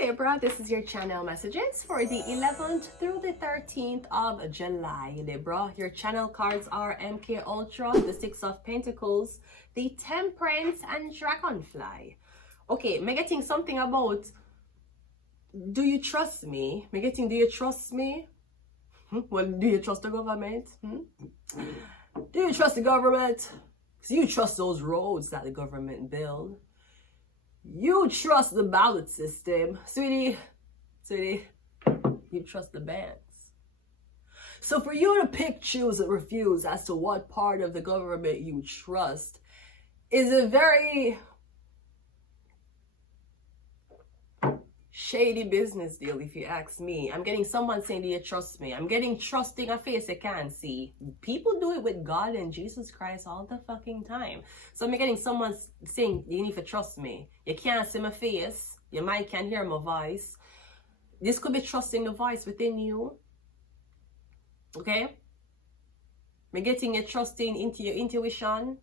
Libra, this is your channel messages for the 11th through the 13th of July. Libra, your channel cards are MK Ultra, the Six of Pentacles, the Temperance, and Dragonfly. Okay, I'm getting something about, do you trust me? I'm getting, do you trust me? Well, do you trust the government? Do you trust the government? Because you trust those roads that the government build. You trust the ballot system. Sweetie, you trust the banks. So for you to pick, choose, and refuse as to what part of the government you trust is a very shady business deal, if you ask me. I'm getting someone saying, do you trust me? I'm getting trusting a face you can't see. People do it with God and Jesus Christ all the fucking time. So I'm getting someone saying, you need to trust me. You can't see my face. You might can't hear my voice. This could be trusting the voice within you. Okay? I'm getting you trusting into your intuition.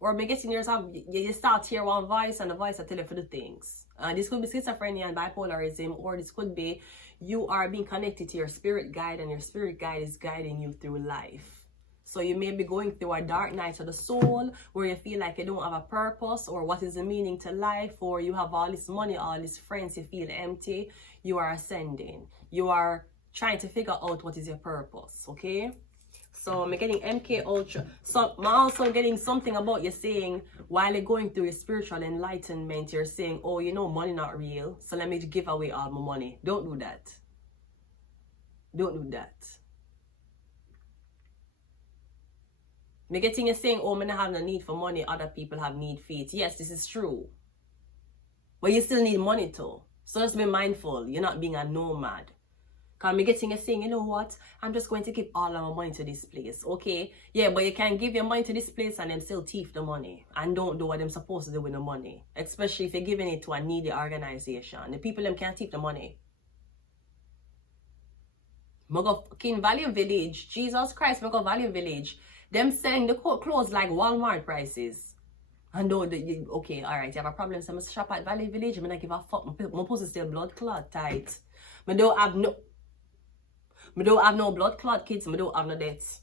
Or I'm getting yourself, you start hear one voice and the voice will tell you for the things. This could be schizophrenia and bipolarism, or this could be you are being connected to your spirit guide and your spirit guide is guiding you through life. So you may be going through a dark night of the soul where you feel like you don't have a purpose, or what is the meaning to life, or you have all this money, all these friends, you feel empty. You are ascending. You are trying to figure out what is your purpose, okay? So I'm getting MK Ultra. So I'm also getting something about you saying, while you're going through your spiritual enlightenment, you're saying, oh, you know, money not real, so let me give away all my money. Don't do that. Don't do that. I'm getting you saying, oh, I don't have no need for money, other people have need for it. Yes, this is true. But you still need money too. So just be mindful, you're not being a nomad. I'm getting a saying, you know what, I'm just going to give all of my money to this place, okay? Yeah, but you can give your money to this place and them still thief the money and don't do what they're supposed to do with the money. Especially if you're giving it to a needy organization. The people them can't thief the money. Go King Valley Village, Jesus Christ, go Valley Village. Them selling the clothes like Walmart prices. And though, okay, alright, you have a problem, so I'm going to shop at Valley Village, I'm going to give a fuck, my pussy still blood clot tight. I don't have no blood clot, kids. I don't have no debts.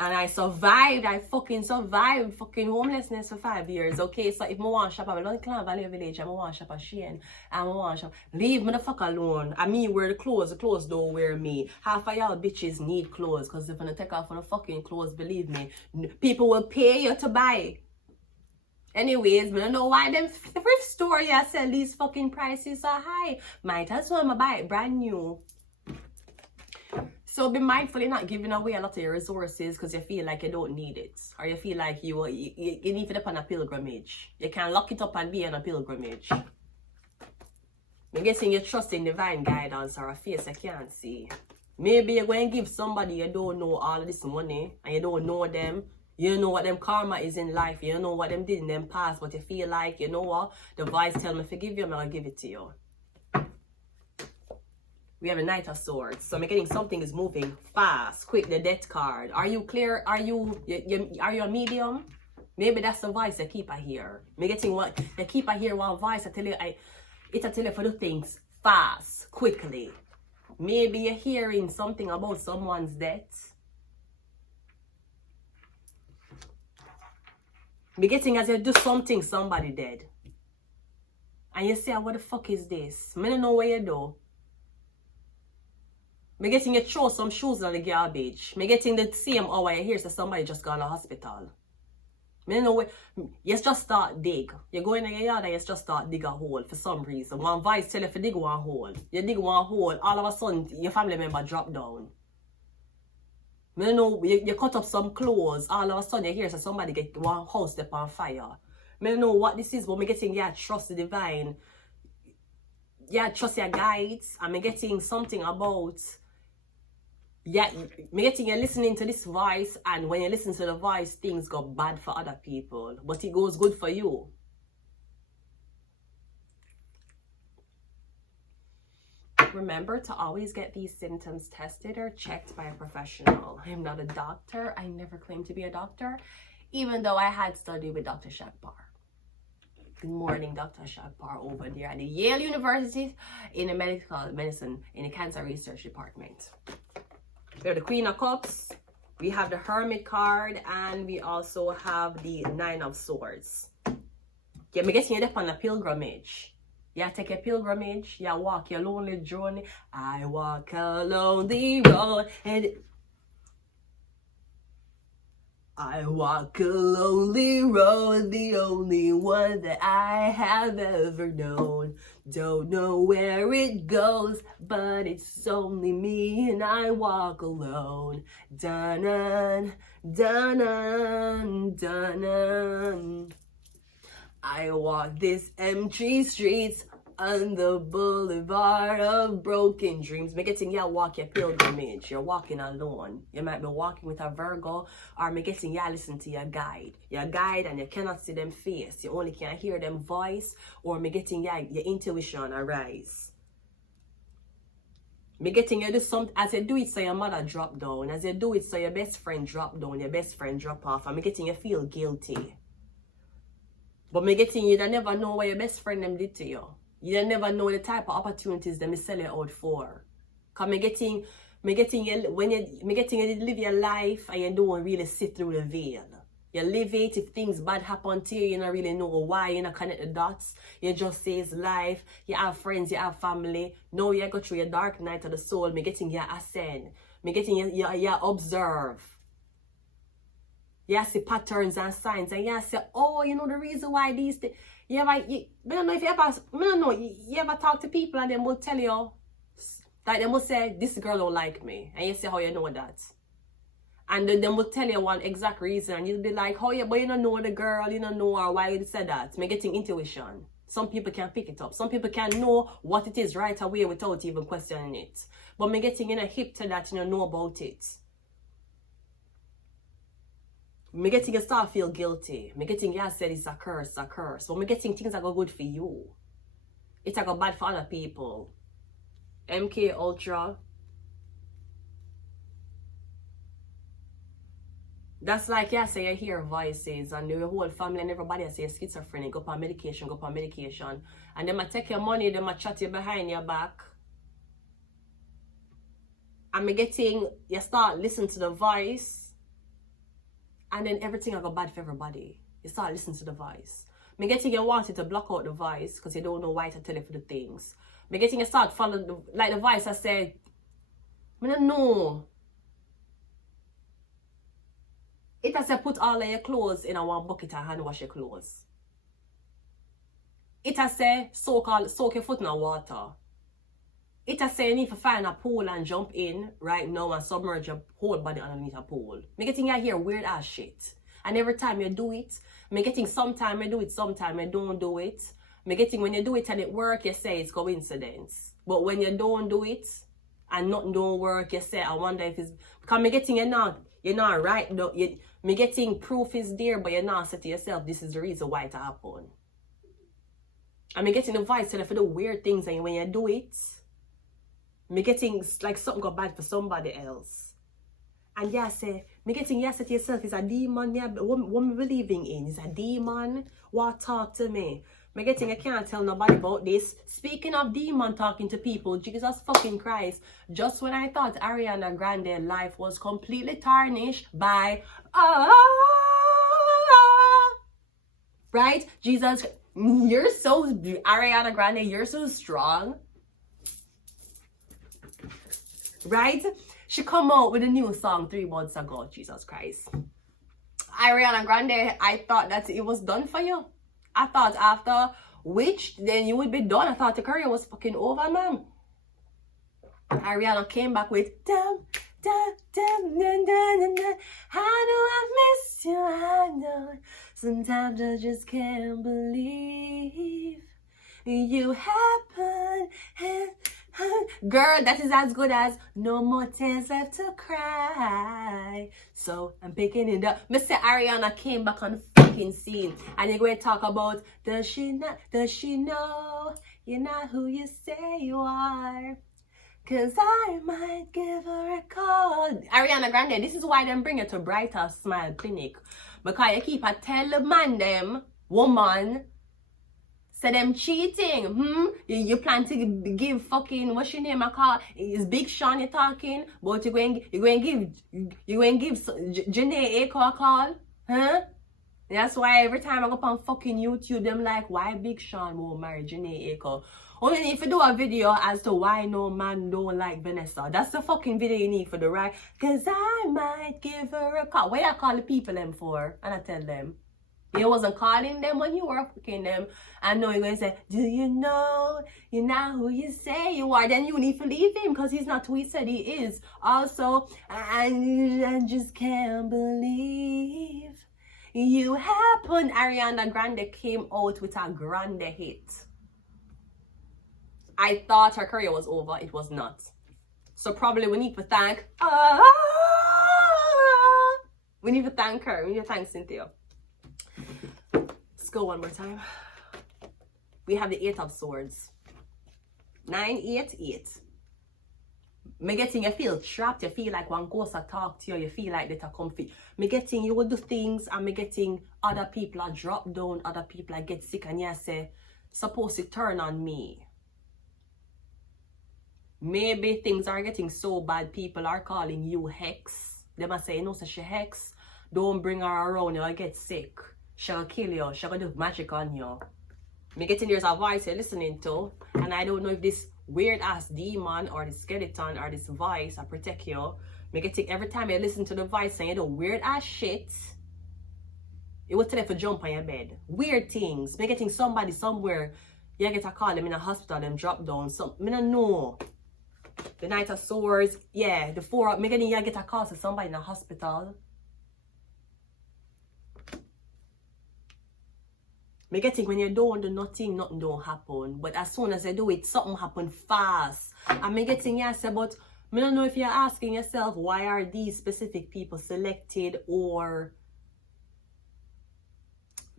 And I survived. I fucking survived fucking homelessness for 5 years. Okay, so if I want to shop at Clan Valley Village, I want to shop at Shein, I want to shop. Leave me the fuck alone. I mean, wear the clothes don't wear me. Half of y'all bitches need clothes, because if I take off on the fucking clothes, believe me, people will pay you to buy. Anyways, I don't know why them thrift store you sell these fucking prices so high. Might as well buy it brand new. So be mindful you're not giving away a lot of your resources because you feel like you don't need it. Or you feel like you need it up on a pilgrimage. You can lock it up and be on a pilgrimage. I'm guessing you're trusting divine guidance or a face you can't see. Maybe you're going to give somebody you don't know all of this money and you don't know them. You don't know what them karma is in life. You don't know what them did in them past. But you feel like, you know what? The voice tell me, forgive you, I'm going to give it to you. We have a Knight of Swords. So I'm getting something is moving fast, quick, the Death card. Are you clear? Are you a medium? Maybe that's the voice you keep I hear. I'm getting what you keep I hear one voice. I tell you, it's a tell you for the things fast, quickly. Maybe you're hearing something about someone's death. I'm getting as you do something, somebody dead. And you say, what the fuck is this? I don't know what you do. I'm getting you throw some shoes in the garbage. I'm getting the same hour you hear so somebody just gone to hospital. I don't know where. You just start dig. You go in your yard and you just start dig a hole for some reason. One voice tell you to dig one hole. You dig one hole, all of a sudden your family member drop down. I don't know, you cut up some clothes, all of a sudden you hear so somebody get one house step on fire. I don't know what this is, but I'm getting trust the divine. Trust your guides. I'm getting something about I'm getting you listening to this voice, and when you listen to the voice, things go bad for other people, but it goes good for you. Remember to always get these symptoms tested or checked by a professional. I'm not a doctor. I never claimed to be a doctor, even though I had studied with Dr. Shakbar. Good morning, Dr. Shagpar over there at the Yale University in the medical medicine in the cancer research department. We have the Queen of Cups, we have the Hermit card, and we also have the Nine of Swords. Yeah, me getting you up on a pilgrimage. Yeah, take a pilgrimage. Yeah, walk your lonely journey. I walk a lonely road and I walk a lonely road, the only one that I have ever known. Don't know where it goes, but it's only me and I walk alone. Dun-dun, dun-dun, dun-dun. I walk these empty streets on the boulevard of broken dreams. Me getting you walk your pilgrimage. You're walking alone. You might be walking with a Virgo, or me getting you listen to your guide. Your guide, and you cannot see them face. You only can hear them voice, or me getting your intuition arise. Me getting you do something, as you do it so your mother drop down. As you do it so your best friend drop down, your best friend drop off. And me getting you feel guilty. But me getting you, never know what your best friend them did to you. You never know the type of opportunities that me sell you out for. Cause me getting you live your life and you don't really sit through the veil. You live it, if things bad happen to you, you don't really know why, you don't connect the dots. You just say it's life, you have friends, you have family. Now you go through your dark night of the soul, me getting you ascend. Me getting you observe. You see patterns and signs, and you say, oh, you know the reason why these things. You ever talk to people and they will tell you, like they will say, this girl don't like me. And you say, how you know that? And then they will tell you one exact reason. And you'll be like, oh yeah, but you don't know the girl, you don't know her, why you said that. Me getting intuition. Some people can pick it up. Some people can know what it is right away without even questioning it. But me getting in a hip to that, you know about it. Me getting you start feel guilty. Me getting you said it's a curse, a curse. But me getting things that go good for you. It's a go bad for other people. MK Ultra. That's like you say you hear voices and your whole family and everybody say you're schizophrenic, go on medication, go on medication. And they might take your money, they might chat you behind your back. And me getting you start listening to the voice. And then everything will go bad for everybody. You start listening to the voice. Me getting you wanted to block out the voice because you don't know why to tell you for the things. Me getting you start following like the voice I said, I don't know. It has to put all of your clothes in a one bucket and hand wash your clothes. It has to soak your foot in the water. It has say you need to find a pool and jump in right now and submerge your whole body underneath a pool. Me getting you hear weird ass shit. And every time you do it, me getting sometime you do it, sometime you don't do it. Me getting when you do it and it work, you say it's coincidence. But when you don't do it and nothing don't work, you say I wonder if it's because me getting you're not right though. Me getting proof is there, but you're not say to yourself this is the reason why it happened. And me getting advice for the weird things and when you do it. Me getting like something got bad for somebody else. And yeah, say, me getting yes to yourself, it's a demon, yeah, what me believing in, is a demon, what talk to me. Me getting, I can't tell nobody about this. Speaking of demon talking to people, Jesus fucking Christ, just when I thought Ariana Grande life was completely tarnished by, right? Jesus, you're so, Ariana Grande, you're so strong. Right? She come out with a new song 3 months ago. Jesus Christ. Ariana Grande, I thought that it was done for you. I thought after which, then you would be done. I thought the career was fucking over, man. Ariana came back with dum, dum, dum, dum, dum, dum, dum. I know I've missed you, I know. Sometimes I just can't believe you happen. Girl, that is as good as no more tears left to cry. So I'm picking it up. Mr. Ariana came back on the fucking scene and you're going to talk about does she know you're not who you say you are? Cause I might give her a call. Ariana Grande, this is why them bring her to Brighter Smile Clinic. Because you keep a tell the man them, woman, Say them cheating. You plan to give fucking, what's your name? I call is Big Sean you're talking, but you're going to give Janae Aiko a call, huh? That's why every time I go on fucking YouTube, them like, why Big Sean won't marry Janae Aiko? Only need to do a video as to why no man don't like Vanessa. That's the fucking video you need for the right. Cause I might give her a call. What I call the people them for? And I tell them. You wasn't calling them when you were fucking them. I know you're going to say, do you know you're not who you say you are? Then you need to leave him because he's not who he said he is. Also, I just can't believe you happened. Ariana Grande came out with a grande hit. I thought her career was over. It was not. So probably we need to thank... we need to thank her. We need to thank Cynthia. Let's go one more time. We have the 8 of Swords. 988. Me getting you feel trapped. You feel like one ghost talk to you. You feel like that are comfy. Me getting you will do things, and me getting other people are drop down. Other people are get sick, and you say, suppose it turn on me. Maybe things are getting so bad, people are calling you hex. They must say, you know, so she hex. Don't bring her around, you'll get sick. She'll kill you, she'll do magic on you. Me getting there's a voice you're listening to, and I don't know if this weird ass demon or the skeleton or this voice will protect you. Me getting every time you listen to the voice and you do weird ass shit, it will tell you to jump on your bed. Weird things. Me getting somebody somewhere, you get a call them in a hospital, them drop down. So me don't know. The Knight of Swords, yeah, the 4 me getting you get a call to somebody in a hospital. Me getting when you don't do nothing don't happen. But as soon as you do it, something happen fast. And me getting you say, but me don't know if you're asking yourself, why are these specific people selected, or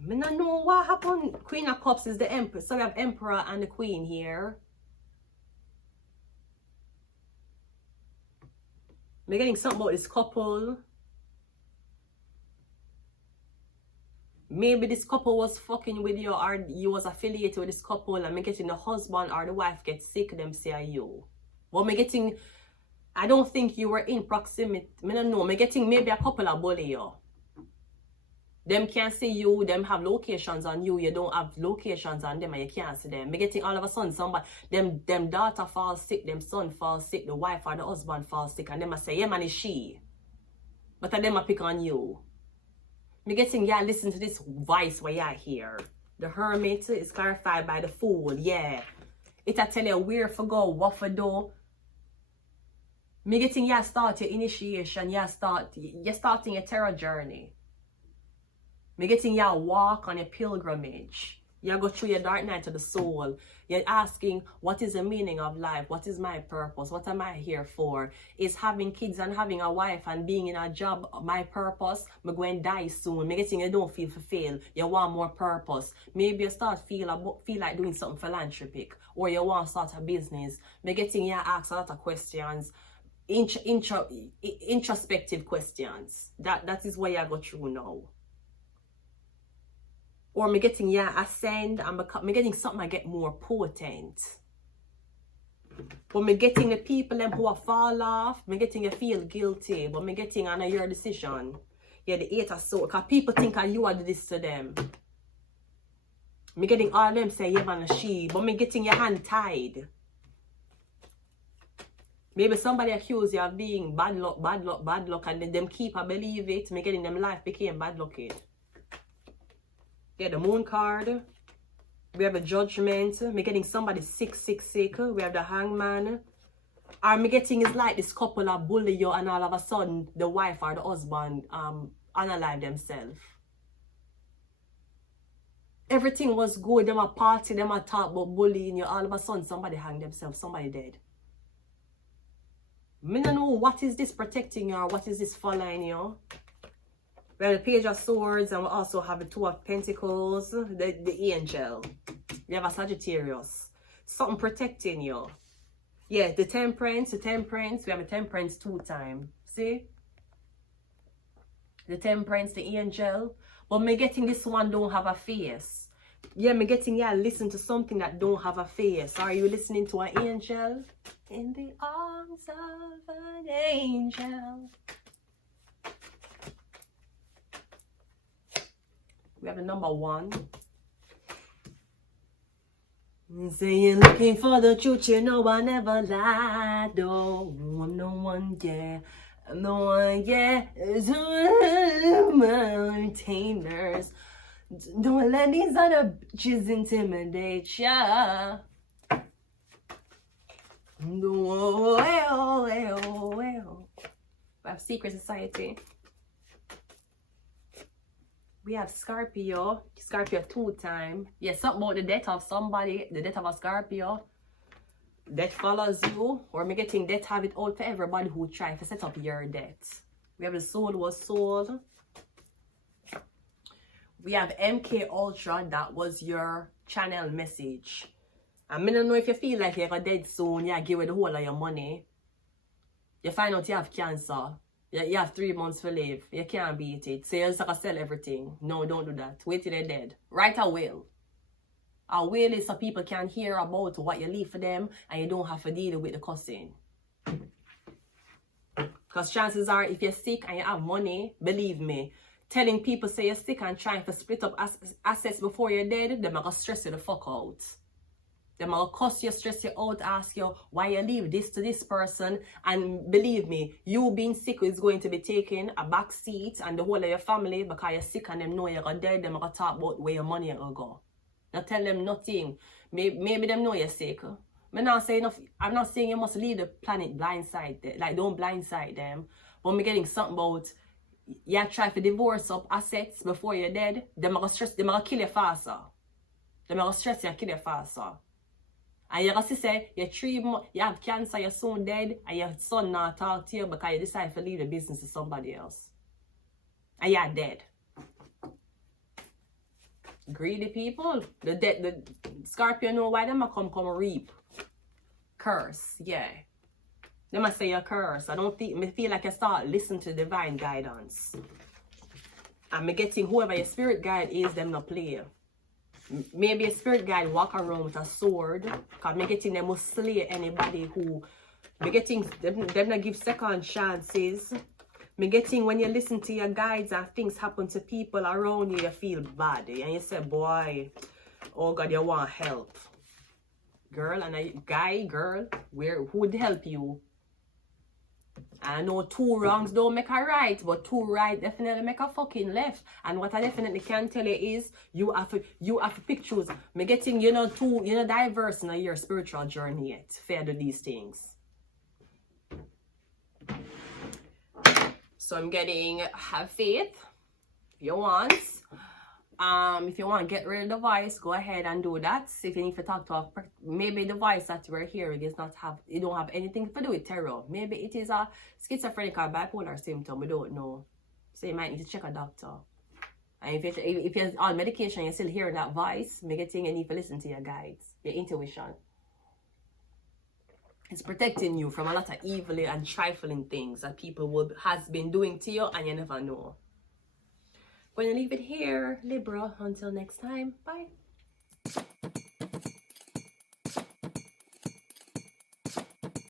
me don't know what happened. Queen of Cups is the Empress. So we have Emperor and the Queen here. Me getting something about this couple. Maybe this couple was fucking with you, or you was affiliated with this couple, and me getting the husband or the wife get sick, them say you. But me getting, I don't think you were in proximity. Me don't know. Me getting maybe a couple of bully you. Them can't see you, them have locations on you, you don't have locations on them and you can't see them. Me getting all of a sudden somebody, them daughter falls sick, them son falls sick, the wife or the husband falls sick, and them I say, yeah man, it's she. But them I pick on you. Me getting, yeah, listen to this voice where you're here. The Hermit is clarified by the Fool, yeah. It I tell you where for go, what for do. Me getting, yeah, start your initiation, yeah, you're starting your terror journey. Me getting you walk on a pilgrimage. You go through your dark night of the soul. You're asking, what is the meaning of life? What is my purpose? What am I here for? Is having kids and having a wife and being in a job my purpose? Me going to die soon. Me getting you don't feel fulfilled. You want more purpose. Maybe you start feel like doing something philanthropic, or you want to start a business. Me getting you ask a lot of questions. Introspective questions. That is what you go through now. Or me getting, yeah, ascend, and me getting something I get more potent. But me getting the people them who are fall off, me getting you feel guilty, but me getting on your decision. Yeah, the 8 of Swords, because people think you are this to them. Me getting all them say, yeah man, she, but me getting your hand tied. Maybe somebody accuse you of being bad luck, and then them keep I believe it, me getting them life became bad lucky. Yeah, the Moon card. We have a Judgment. Me getting somebody sick. We have the Hangman. Or me getting is like this couple of bully you, and all of a sudden the wife or the husband unalive themselves. Everything was good. Them a party, them a talk about bullying you. All of a sudden somebody hang themselves, somebody dead. Me don't know what is this protecting you, or what is this following you. We have the Page of Swords, and we also have the 2 of Pentacles, the Angel. We have a Sagittarius. Something protecting you. Yeah, the Temperance. We have a Temperance 2 times. See? The Temperance, the Angel. But me getting this one don't have a face. Yeah, me getting yeah, listen to something that don't have a face. Are you listening to an angel? In the arms of an angel. We have the number 1. Say you're looking for the truth, you know I never lied. Oh, I'm no one, yeah. I'm no one, yeah. It's entertainers. Don't let these other bitches intimidate ya. We have Secret Society. We have Scorpio. Scorpio 2 time. Yeah, something about the death of somebody. The death of a Scorpio. Death follows you. Or me getting death have it out for everybody who try to set up your death. We have the Soul was Soul. We have MK Ultra. That was your channel message. I don't know if you feel like you're dead soon. You give away the whole of your money. You find out you have cancer. You have 3 months to live. You can't beat it. So you just have to sell everything. No, don't do that. Wait till they're dead. Write a will. A will is so people can hear about what you leave for them and you don't have to deal with the cussing. Because chances are, if you're sick and you have money, believe me, telling people say you're sick and trying to split up assets before you're dead, they're going to stress you the fuck out. They're going to cuss you, stress you out, ask you why you leave this to this person. And believe me, you being sick is going to be taking a back seat and the whole of your family because you're sick and them know you're dead. They're going to talk about where your money is going to go. Not tell them nothing. Maybe them know you're sick. I'm not saying you must leave the planet blindside. Like, don't blindside them. But I'm getting something about you try to divorce up assets before you're dead. They're going to stress, they're going to kill you faster. They're going to stress you and kill you faster. And you're going to say, you have cancer, you're soon dead, and your son not talk to you because you decide to leave the business to somebody else. And you're dead. Greedy people. The Scorpio know why them come reap. Curse, yeah. They must say a curse. I don't think, me feel like I start listening to divine guidance. And me getting whoever your spirit guide is, them not play. Maybe a spirit guide walk around with a sword. Because me getting them will slay anybody who, me getting them not give second chances. Me getting when you listen to your guides and things happen to people around you, you feel bad. And you say, boy, oh God, you want help. Girl, and a guy, girl, who would help you? I know 2 wrongs don't make a right, but 2 right definitely make a fucking left. And what I definitely can tell you is you have to pick choose. Me getting, diverse in your spiritual journey yet. Fair to these things. So I'm getting have faith if you want. If you want to get rid of the voice, go ahead and do that. If you need to talk to maybe the voice that we're hearing it don't have anything to do with terror. Maybe it is a schizophrenic or bipolar symptom. We don't know. So you might need to check a doctor. And if you're on medication, you're still hearing that voice, make a thing you need to listen to your guides, your intuition. It's protecting you from a lot of evil and trifling things that people has been doing to you and you never know. Going to leave it here, Libra. Until next time. Bye.